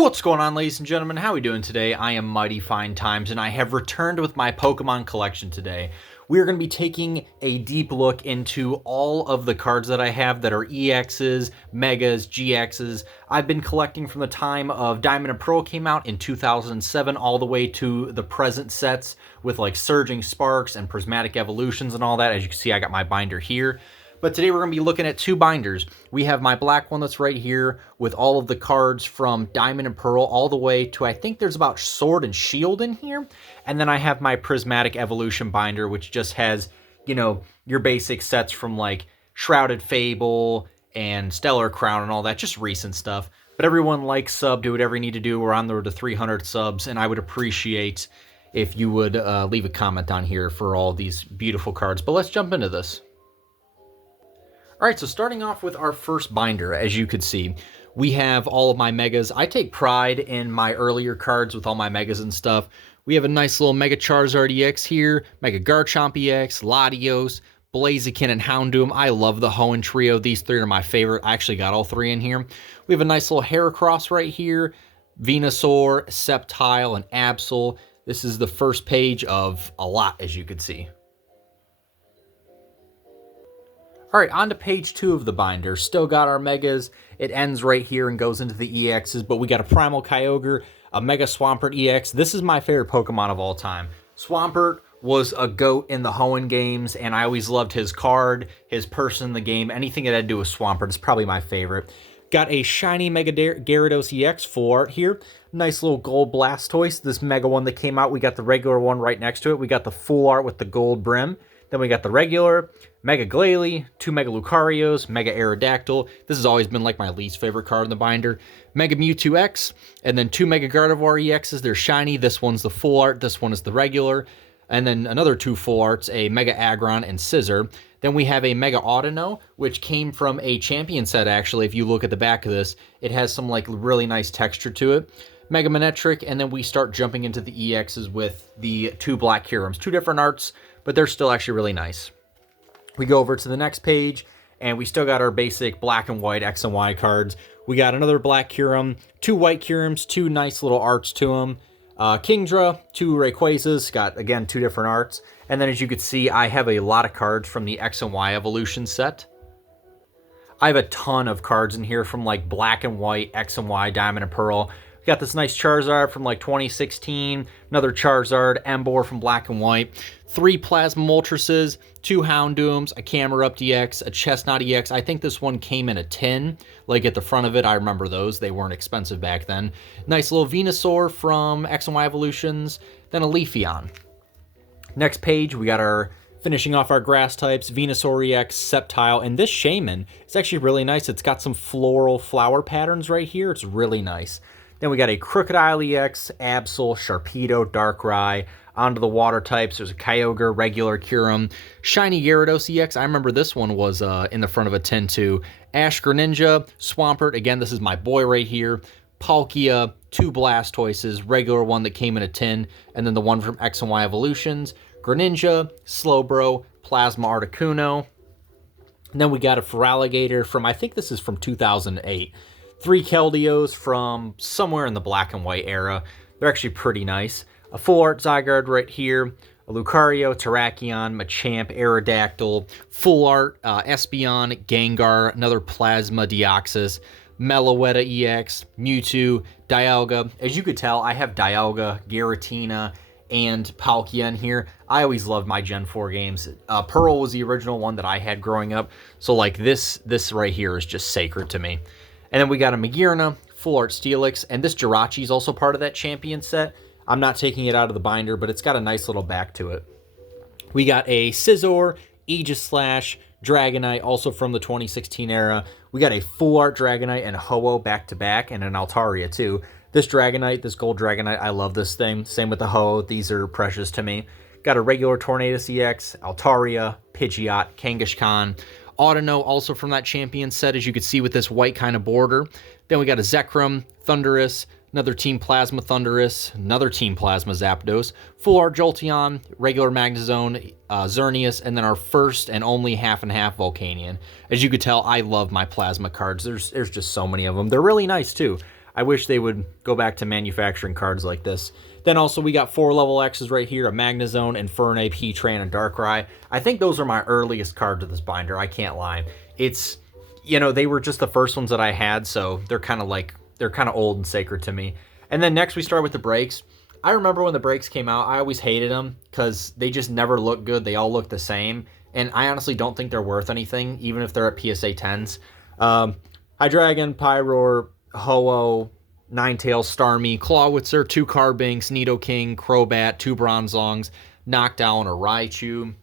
What's going on, ladies and gentlemen? How are we doing today? I am Mighty Fine Times, and I have returned with my Pokemon collection today. We are going to be taking a deep look into all of the cards that I have that are EXs, Megas, GXs. I've been collecting from the time of Diamond and Pearl came out in 2007 all the way to the present sets with like Surging Sparks and Prismatic Evolutions and all that. As you can see, I got my binder here. But today we're going to be looking at two binders. We have my black one that's right here with all of the cards from Diamond and Pearl all the way to, I think there's about Sword and Shield in here. And then I have my Prismatic Evolution binder, which just has, you know, your basic sets from like Shrouded Fable and Stellar Crown and all that, just recent stuff. But everyone likes sub, do whatever you need to do. We're on the road to 300 subs, and I would appreciate if you would leave a comment on here for all these beautiful cards. But let's jump into this. All right, so starting off with our first binder, as you could see, we have all of my Megas. I take pride in my earlier cards with all my Megas and stuff. We have a nice little Mega Charizard EX here, Mega Garchomp EX, Latios, Blaziken, and Houndoom. I love the Hoenn trio. These three are my favorite. I actually got all three in here. We have a nice little Heracross right here, Venusaur, Sceptile, and Absol. This is the first page of a lot, as you could see. All right, on to page 2 of the binder. Still got our Megas. It ends right here and goes into the EXs, but we got a Primal Kyogre, a Mega Swampert EX. This is my favorite Pokemon of all time. Swampert was a GOAT in the Hoenn games, and I always loved his card, his person in the game. Anything that had to do with Swampert is probably my favorite. Got a shiny Mega Gyarados EX full art here. Nice little gold Blastoise. This Mega one that came out, we got the regular one right next to it. We got the full art with the gold brim. Then we got the regular, Mega Glalie, 2 Mega Lucarios, Mega Aerodactyl. This has always been like my least favorite card in the binder. Mega Mewtwo X, and then 2 Mega Gardevoir EXs. They're shiny. This one's the full art. This one is the regular. And then another 2 full arts, a Mega Aggron and Scissor. Then we have a Mega Audino, which came from a champion set, actually. If you look at the back of this, it has some like really nice texture to it. Mega Manectric, and then we start jumping into the EXs with the 2 Black Kyurems. 2 different arts, but they're still actually really nice. We go over to the next page, and we still got our basic black and white X and Y cards. We got another Black Kyurem, 2 White Kyurems, 2 nice little arts to them. Kingdra, 2 Rayquazas, got, again, 2 different arts. And then as you can see, I have a lot of cards from the X and Y Evolution set. I have a ton of cards in here from like black and white, X and Y, Diamond and Pearl. We got this nice Charizard from like 2016, another Charizard, Emboar from Black and White, 3 Plasma Moltres, 2 Houndooms, a Camerupt EX, a Chestnut EX. I think this one came in a tin, like at the front of it. I remember those. They weren't expensive back then. Nice little Venusaur from X and Y Evolutions, then a Leafeon. Next page, we got our finishing off our grass types, Venusaur EX, Sceptile, and this Shaman is actually really nice. It's got some floral flower patterns right here. It's really nice. Then we got a Crocodile EX, Absol, Sharpedo, Darkrai. Onto the water types, there's a Kyogre, regular Kyurem, shiny Gyarados EX. I remember this one was in the front of a tin too. Ash Greninja, Swampert, again, this is my boy right here. Palkia, 2 Blastoises, regular one that came in a tin, and then the one from X and Y Evolutions. Greninja, Slowbro, Plasma Articuno. And then we got a Feraligatr from, I think this is from 2008. 3 Keldeos from somewhere in the black and white era. They're actually pretty nice. A full art Zygarde right here. A Lucario, Terrakion, Machamp, Aerodactyl. Full art Espeon, Gengar, another Plasma Deoxys. Meloetta EX, Mewtwo, Dialga. As you could tell, I have Dialga, Giratina, and Palkia in here. I always loved my Gen 4 games. Pearl was the original one that I had growing up. So like this right here is just sacred to me. And then we got a Magearna, full art Steelix, and this Jirachi is also part of that champion set. I'm not taking it out of the binder, but it's got a nice little back to it. We got a Scizor, Aegislash, Dragonite, also from the 2016 era. We got a full art Dragonite and a Ho-Oh back-to-back, and an Altaria too. This Dragonite, this gold Dragonite, I love this thing. Same with the Ho-Oh. These are precious to me. Got a regular Tornadus EX, Altaria, Pidgeot, Kangaskhan. Audino, also from that champion set, as you can see with this white kind of border. Then we got a Zekrom, Thundurus, another Team Plasma Thundurus, another Team Plasma Zapdos, full art Jolteon, regular Magnezone, Xerneas, and then our first and only half and half Volcanion. As you could tell, I love my Plasma cards. There's just so many of them. They're really nice too. I wish they would go back to manufacturing cards like this. Then also we got 4 level X's right here, a Magnezone, Infernape, Heatran, and Darkrai. I think those are my earliest cards of this binder, I can't lie. It's, they were just the first ones that I had, so they're kind of old and sacred to me. And then next we start with the breaks. I remember when the breaks came out, I always hated them because they just never look good. They all look the same. And I honestly don't think they're worth anything, even if they're at PSA 10s. Hydreigon, Pyroar, Ho-Oh, Ninetales, Starmie, Clawitzer, 2 Carbinks, Nidoking, Crobat, 2 Bronzongs, Knockdown, or Raichu.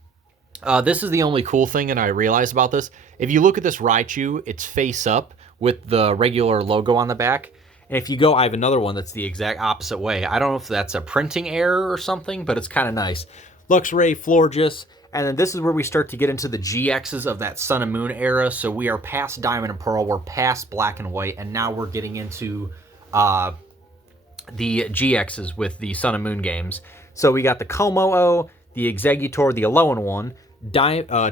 This is the only cool thing that I realized about this. If you look at this Raichu, it's face up with the regular logo on the back. And if you go, I have another one that's the exact opposite way. I don't know if that's a printing error or something, but it's kind of nice. Luxray, Florges, and then this is where we start to get into the GXs of that Sun and Moon era. So we are past Diamond and Pearl, we're past Black and White, and now we're getting into the GXs with the Sun and Moon games. So we got the Como-O, the Exeggutor, the Alolan one, Dialga,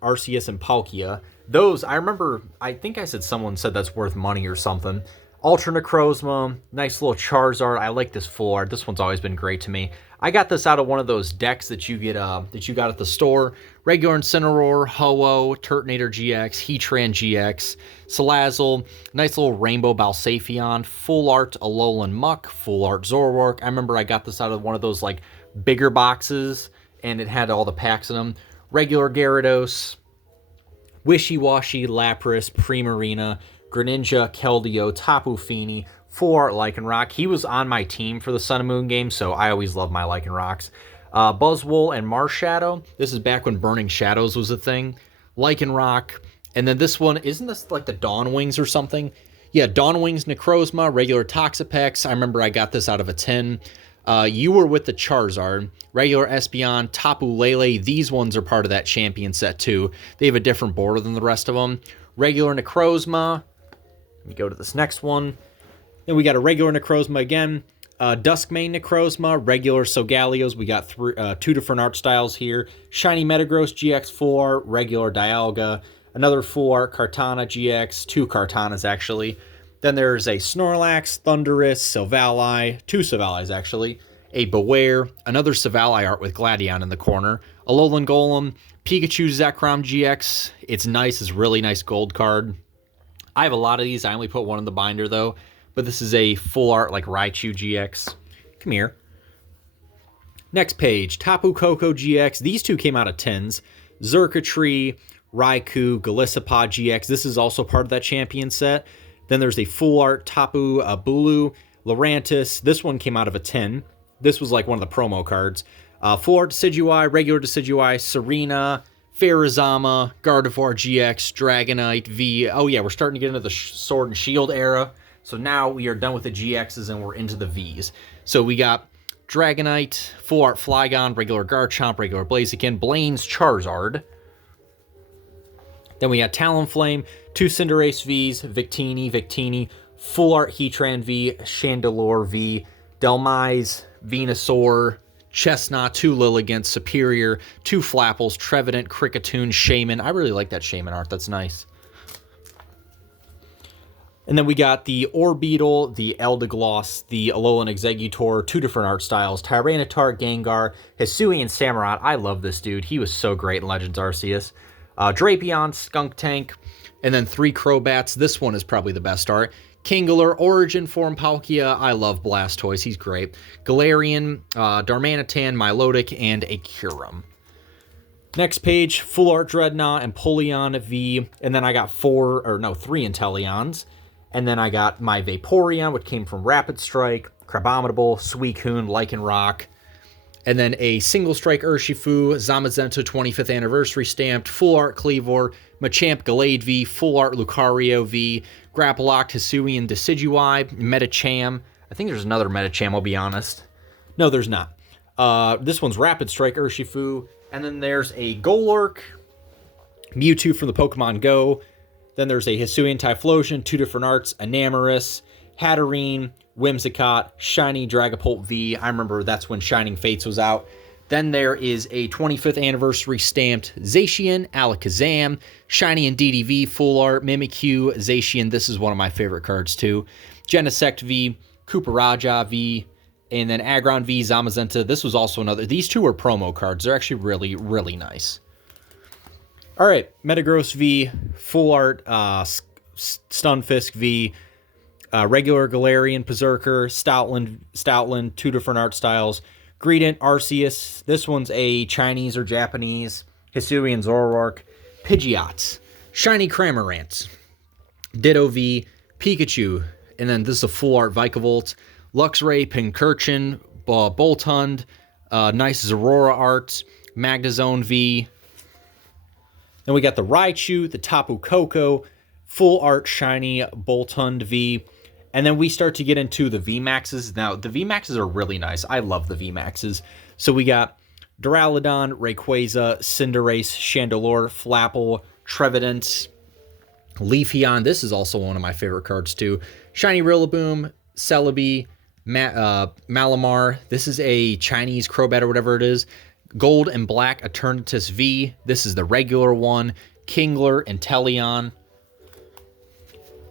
Arceus, and Palkia. Those, I remember, I think I said someone said that's worth money or something. Ultra Necrozma, nice little Charizard. I like this full art. This one's always been great to me. I got this out of one of those decks that you get that you got at the store. Regular Incineroar, Ho-Oh, Turtonator GX, Heatran GX, Salazzle, nice little Rainbow Balsafion, full art Alolan Muck, full art Zoroark. I remember I got this out of one of those like bigger boxes, and it had all the packs in them. Regular Gyarados, Wishy-Washy, Lapras, Primarina, Greninja, Keldeo, Tapu Fini, full art Lycanroc. He was on my team for the Sun and Moon game, so I always love my Lycanrocs. Buzzwole and Marshadow. This is back when Burning Shadows was a thing. Lycanroc. And then this one, isn't this like the Dawn Wings or something? Yeah, Dawn Wings, Necrozma, regular Toxapex. I remember I got this out of a tin. You were with the Charizard, regular Espeon, Tapu Lele. These ones are part of that champion set too. They have a different border than the rest of them. Regular Necrozma. Let me go to this next one. Then we got a regular Necrozma again. Duskmane Necrozma, regular Solgalios. We got 2 different art styles here. Shiny Metagross GX4, regular Dialga. Another full art Kartana GX, 2 Kartanas actually. Then there's a Snorlax, Thundurus, Silvally, 2 Silvallis actually. A Beware, another Silvally art with Gladion in the corner. Alolan Golem, Pikachu Zekrom GX. It's nice, it's a really nice gold card. I have a lot of these. I only put one in the binder, though. But this is a full art, like, Raichu GX. Come here. Next page. Tapu Koko GX. These 2 came out of tins. Xurkitree, Raikou, Golisopod GX. This is also part of that champion set. Then there's a full art Tapu Bulu, Lurantis. This one came out of a tin. This was, like, one of the promo cards. Full art Decidueye, regular Decidueye, Serena, Pharazama, Gardevoir GX, Dragonite, V. Oh yeah, we're starting to get into the Sword and Shield era. So now we are done with the GXs and we're into the Vs. So we got Dragonite, full art Flygon, regular Garchomp, regular Blaziken, Blaine's Charizard. Then we got Talonflame, 2 Cinderace Vs, Victini, full art Heatran V, Chandelure V, Delmise, Venusaur, Chestnut, 2 Lilligant, Superior, 2 Flapples, Trevenant, Kricketune, Shaman. I really like that Shaman art. That's nice. And then we got the Orbeetle, the Eldegoss, the Alolan Exeggutor, 2 different art styles, Tyranitar, Gengar, Hisuian Samurott. I love this dude. He was so great in Legends Arceus. Drapion, Skunktank, and then 3 Crobats. This one is probably the best art. Kingler, Origin Form, Palkia. I love Blastoise. He's great. Galarian, Darmanitan, Milotic, and a Kyurem. Next page, full art Dreadnought, Empoleon V, and then I got 3 Inteleons. And then I got my Vaporeon, which came from Rapid Strike, Crabominable, Suicune, Lycanroc. And then a single strike Urshifu, Zamazenta 25th anniversary stamped, full art Kleavor, Machamp Gallade V, full art Lucario V, Grapploct, Hisuian Decidueye, Metacham. I think there's another Metacham, I'll be honest. No, there's not. This one's Rapid Strike Urshifu. And then there's a Golurk, Mewtwo from the Pokemon Go. Then there's a Hisuian Typhlosion, 2 different arts, Enamorus, Hatterene, Whimsicott, Shiny Dragapult V. I remember that's when Shining Fates was out. Then there is a 25th anniversary stamped Zacian, Alakazam, Shiny and DDV, full art, Mimikyu, Zacian. This is one of my favorite cards too. Genesect V, Kuparaja V, and then Aggron V, Zamazenta. This was also another. These two are promo cards. They're actually really, really nice. All right, Metagross V, Full Art, Stunfisk V, regular Galarian Berserker, Stoutland, two different art styles. Greedent, Arceus. This one's a Chinese or Japanese. Hisuian Zoroark. Pidgeots. Shiny Cramorant. Ditto V, Pikachu. And then this is a full art Vikavolt. Luxray, Pincurchin, Boltund. Nice Aurora art. Magnezone V. Then we got the Raichu, the Tapu Koko, full art shiny Boltund V. And then we start to get into the VMAXs. Now, the VMAXs are really nice. I love the VMAXs. So we got Duraludon, Rayquaza, Cinderace, Chandelure, Flapple, Trevenant, Leafeon. This is also one of my favorite cards too. Shiny Rillaboom, Celebi, Malamar. This is a Chinese Crobat or whatever it is. Gold and Black Eternatus V. This is the regular one. Kingler and Teleon.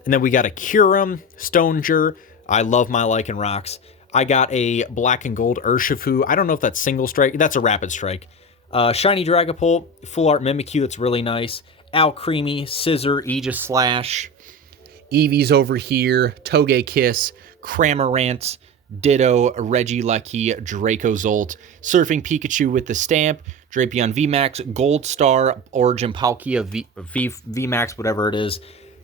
And then we got a Kyurem, Stoneger. I love my Lycanrocs. I got a Black and Gold Urshifu. I don't know if that's single strike. That's a rapid strike. Shiny Dragapult, full art Mimikyu. That's really nice. Alcremie, Scissor, Aegis Slash. Eevee's over here. Togekiss, Cramorant, Ditto, Regieleki, Dracozolt, Surfing Pikachu with the stamp, Drapion VMAX, Gold Star, Origin Palkia VMAX, whatever it is,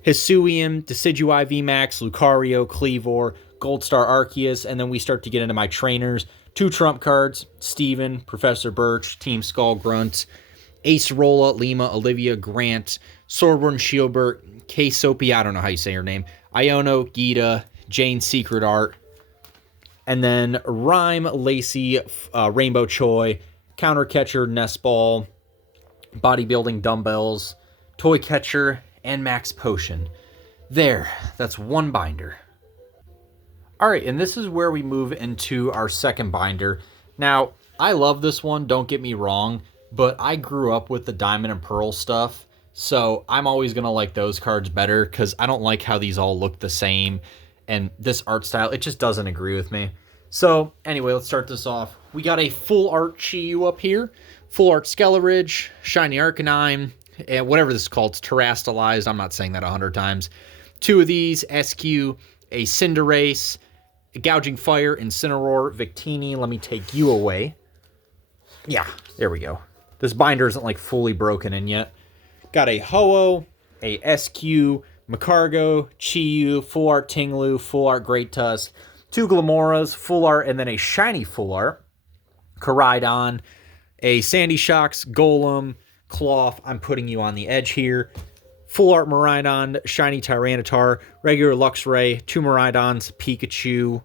Hisuian, Decidueye VMAX, Lucario, Kleavor, Gold Star Arceus, and then we start to get into my trainers. 2 trump cards, Steven, Professor Birch, Team Skull Grunt, Acerola, Lima, Olivia, Grant, Swordborn, Shielbert, K-Soapy, I don't know how you say her name, Iono, Gita, Jane Secret Art, and then Rhyme, Lacey, Rainbow Choi, Counter Catcher, Nest Ball, Bodybuilding Dumbbells, Toy Catcher, and Max Potion. There, that's one binder. All right, and this is where we move into our second binder. Now, I love this one, don't get me wrong, but I grew up with the Diamond and Pearl stuff, so I'm always going to like those cards better because I don't like how these all look the same. And this art style, it just doesn't agree with me. So, anyway, let's start this off. We got a full art Chi-Yu up here. Full art Skelleridge, Shiny Arcanine, and whatever this is called. It's terastallized. I'm not saying that 100 times. 2 of these, SQ, a Cinderace, a Gouging Fire, Incineroar, Victini. Let me take you away. Yeah, there we go. This binder isn't like fully broken in yet. Got a Ho-Oh, a SQ, Macargo, Chi-Yu, full art Tinglu, full art Great Tusk, 2 Glamoras, full art, and then a shiny full art, Koraidon, a Sandy Shocks, Golem, Cloth, I'm putting you on the edge here, full art Miraidon, shiny Tyranitar, regular Luxray, 2 Miraidons, Pikachu.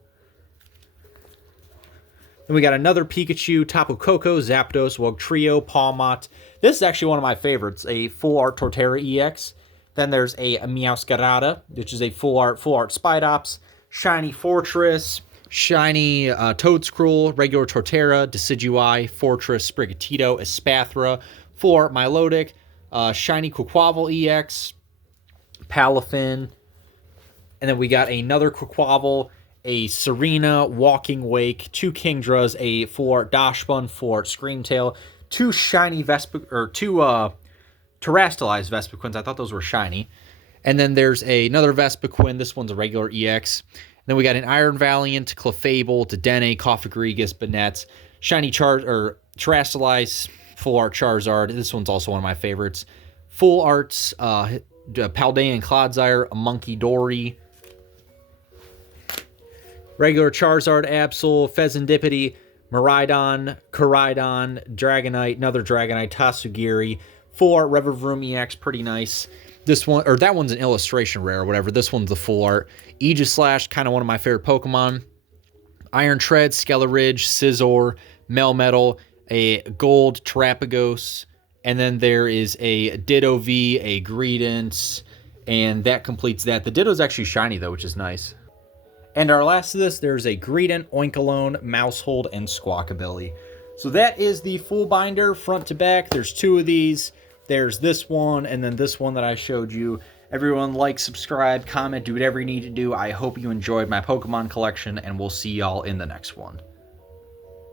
Then we got another Pikachu, Tapu Koko, Zapdos, Wugtrio, Pawmot. This is actually one of my favorites, a full art Torterra EX. Then there's a Meowscarada, which is a full art Spidops, shiny Fortress, shiny Toedscruel, regular Torterra, Decidueye, Fortress, Sprigatito, Espathra, full art Milotic, shiny Quaquaval EX, Palafin, and then we got another Quaquaval, a Serena, Walking Wake, 2 Kingdras, a full art Dachshund, full art Screamtail, 2 shiny terastallized Vespiquins. I thought those were shiny. And then there's another Vespiquen. This one's a regular EX. And then we got an Iron Valiant, Clefable, Dedenne, Coffagrigus, Banette, shiny terastallized full art Charizard. This one's also one of my favorites. Full arts, Paldean Clodsire, a Monkey Dory, regular Charizard, Absol, Fezandipity, Miraidon, Koraidon, Dragonite, another Dragonite, Tatsugiri, full art Revavroom EX, pretty nice. This one, or that one's an illustration rare or whatever. This one's the full art. Aegislash, kind of one of my favorite Pokemon. Iron Tread, Skelleridge, Scizor, Melmetal, a Gold Terapagos, and then there is a Ditto V, a Greedent, and that completes that. The Ditto's actually shiny though, which is nice. And our last of this, there's a Greedent, Oinkologne, Mousehold, and Squawkabilly. So that is the full binder, front to back. There's 2 of these. There's this one, and then this one that I showed you. Everyone like, subscribe, comment, do whatever you need to do. I hope you enjoyed my Pokemon collection, and we'll see y'all in the next one.